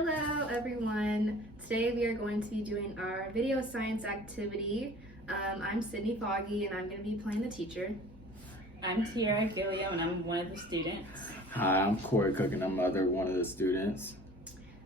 Hello everyone. Today we are going to be doing our video science activity. I'm Sydney Foggy and I'm going to be playing the teacher. I'm Tiara Gilliam and I'm one of the students. Hi, I'm Corey Cook and I'm one of the students.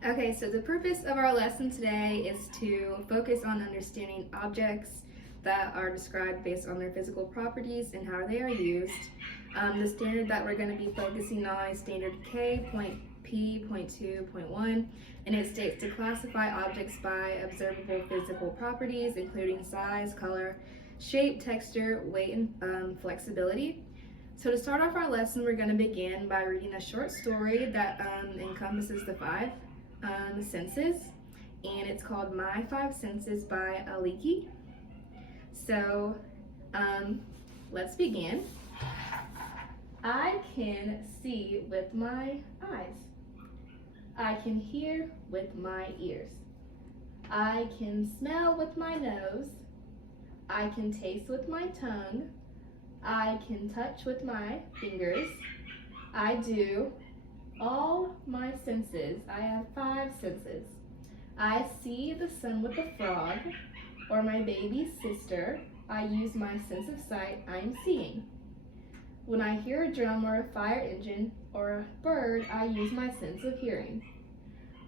Okay, so the purpose of our lesson today is to focus on understanding objects that are described based on their physical properties and how they are used. The standard that we're going to be focusing on is standard K.P.2.1, and it states to classify objects by observable physical properties, including size, color, shape, texture, weight, and flexibility. So to start off our lesson, we're going to begin by reading a short story that encompasses the five senses, and it's called My Five Senses by Aliki. So let's begin. I can see with my eyes. I can hear with my ears. I can smell with my nose. I can taste with my tongue. I can touch with my fingers. I do all my senses. I have five senses. I see the sun with a frog or my baby's sister. I use my sense of sight. I'm seeing. When I hear a drum or a fire engine or a bird, I use my sense of hearing.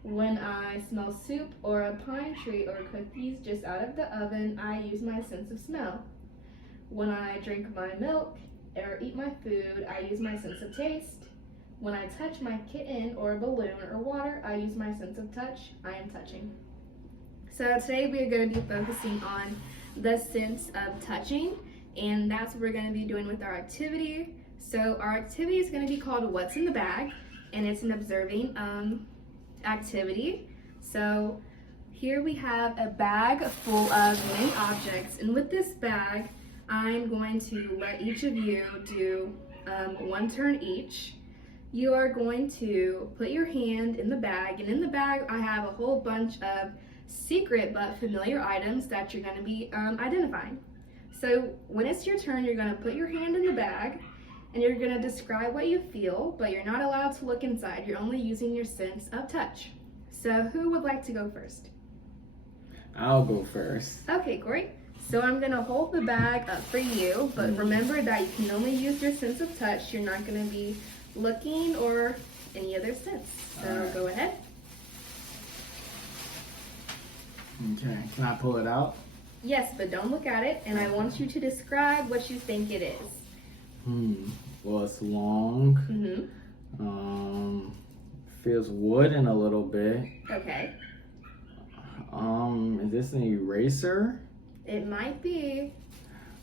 When I smell soup or a pine tree or cookies just out of the oven, I use my sense of smell. When I drink my milk or eat my food, I use my sense of taste. When I touch my kitten or a balloon or water, I use my sense of touch. I am touching. So today we are going to be focusing on the sense of touching, and that's what we're going to be doing with our activity. So our activity is going to be called What's in the Bag, and it's an observing activity. So here we have a bag full of many objects, and with this bag I'm going to let each of you do one turn each. You are going to put your hand in the bag, and in the bag I have a whole bunch of secret but familiar items that you're going to be identifying. So when it's your turn, you're going to put your hand in the bag and you're going to describe what you feel, but you're not allowed to look inside. You're only using your sense of touch. So who would like to go first? I'll go first. Okay, great. So I'm going to hold the bag up for you, but remember that you can only use your sense of touch. You're not going to be looking or any other sense. So Go ahead. Okay, can I pull it out? Yes, but don't look at it, and I want you to describe what you think it is. Well, it's long. Feels wooden a little bit. Okay. Is this an eraser? It might be.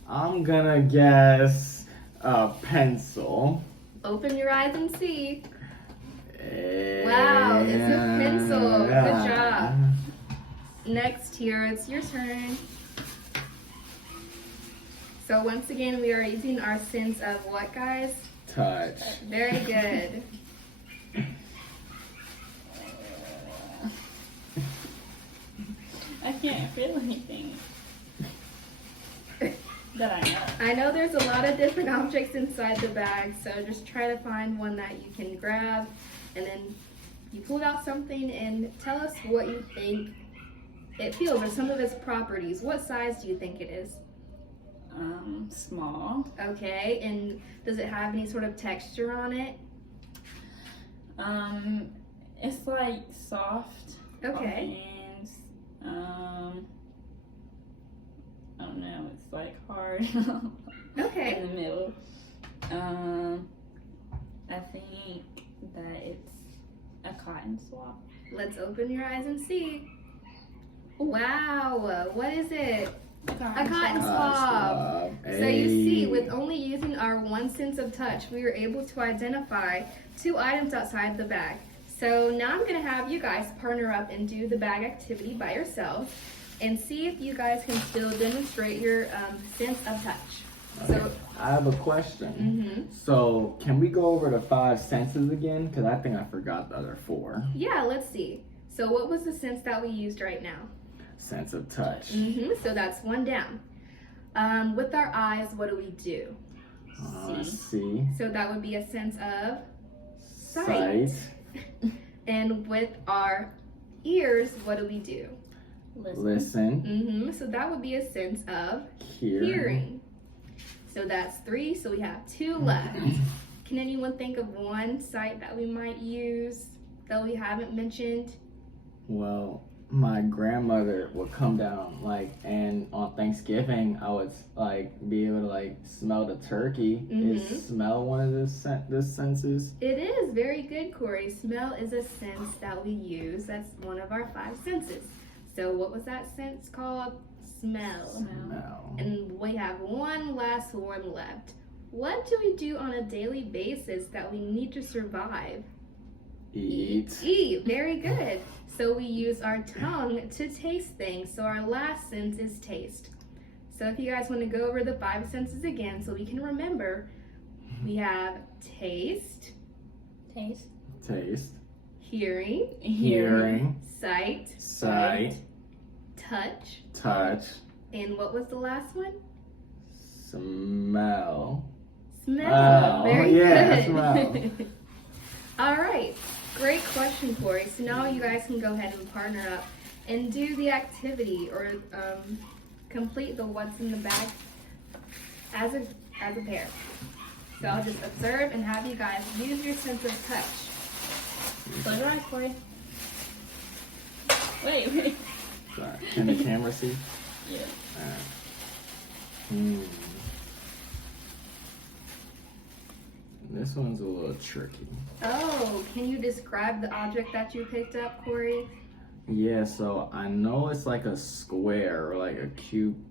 I'm gonna guess a pencil. Open your eyes and see. Wow, it's a pencil. Good job. Next here, it's your turn. So once again, we are using our sense of what, guys? Touch. Very good. I can't feel anything that I know. I know there's a lot of different objects inside the bag, so just try to find one that you can grab, and then you pull out something and tell us what you think it feels or some of its properties. What size do you think it is? Small. Okay, and does it have any sort of texture on it? It's like soft. Okay. And I don't know, it's like hard. Okay. In the middle. I think that it's a cotton swab. Let's open your eyes and see. Wow, what is it? A cotton swab. So you see, with only using our one sense of touch, we were able to identify two items outside the bag. So now I'm going to have you guys partner up and do the bag activity by yourselves and see if you guys can still demonstrate your sense of touch. Okay. So I have a question. So can we go over the five senses again? Because I think I forgot the other four. yeah, let's see. So what was the sense that we used right now? Sense of touch. So that's one down. With our eyes, what do? See. So that would be a sense of sight. And with our ears, what do we do? Listen. So that would be a sense of Hearing. hearing. So that's 3, so we have 2 left. Can anyone think of one sight that we might use that we haven't mentioned? Well, my grandmother would come down, like, and on Thanksgiving, I would, like, be able to, like, smell the turkey. Is smell one of the senses? It is. Very good, Corey. Smell is a sense that we use. That's one of our 5 senses. So what was that sense called? Smell. Smell. And we have one last one left. What do we do on a daily basis that we need to survive? Eat. Eat. Very good. So we use our tongue to taste things. So our last sense is taste. So if you guys want to go over the 5 senses again so we can remember, we have taste, Taste. Taste. hearing, Hearing. sight, Sight. touch, Touch. and what was the last one? Smell. Smell. Oh, Very yeah, good. smell. All right. Great question, Corey. So now you guys can go ahead and partner up and do the activity or complete the what's in the bag as a pair. So I'll just observe and have you guys use your sense of touch. Close your eyes, Corey. Wait. Sorry. Can the camera see? Yeah. This one's a little tricky. Oh, can you describe the object that you picked up, Corey? Yeah, so I know it's like a square or like a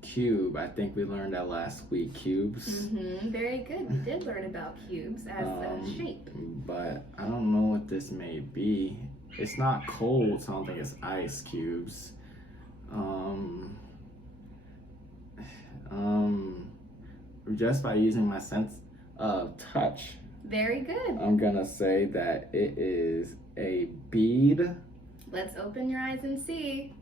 cube. I think we learned that last week, cubes. Very good. We did learn about cubes as a shape. But I don't know what this may be. It's not cold, so I don't think it's ice cubes. Just by using my sense of touch, Very good. I'm gonna say that it is a bead. Let's open your eyes and see.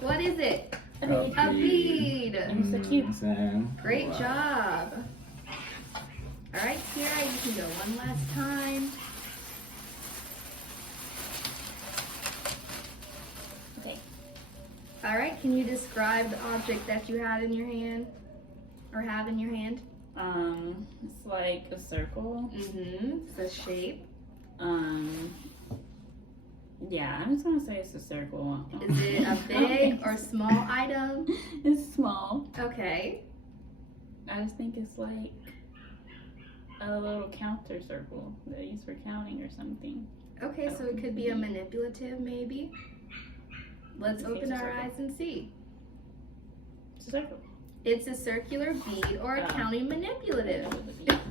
What is it? A bead. A bead. It's so cute. Great job. All right, Kira, you can go one last time. Okay. All right, can you describe the object that you had in your hand or have in your hand? It's like a circle. It's a shape. Yeah, I'm just gonna say it's a circle. Is it a big or small item? It's small. Okay. I just think it's like a little counter circle that I use for counting or something. Okay, so it could be a manipulative maybe. Let's Okay, open it's a our circle. eyes and see. It's a circle. It's a circular bead or a counting manipulative.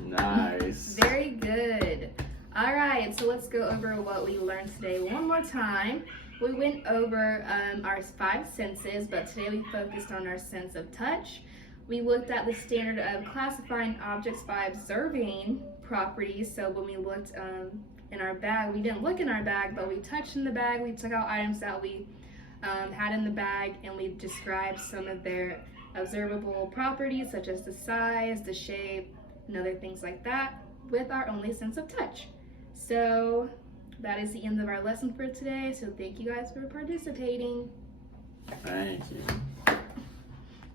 Nice. Very good. All right, so let's go over what we learned today one more time. We went over our 5 senses, but today we focused on our sense of touch. We looked at the standard of classifying objects by observing properties. So when we looked in our bag, we didn't look in our bag, but we touched in the bag. We took out items that we had in the bag, and we described some of their observable properties, such as the size, the shape, and other things like that, with our only sense of touch. So that is the end of our lesson for today. So thank you guys for participating. Thank you.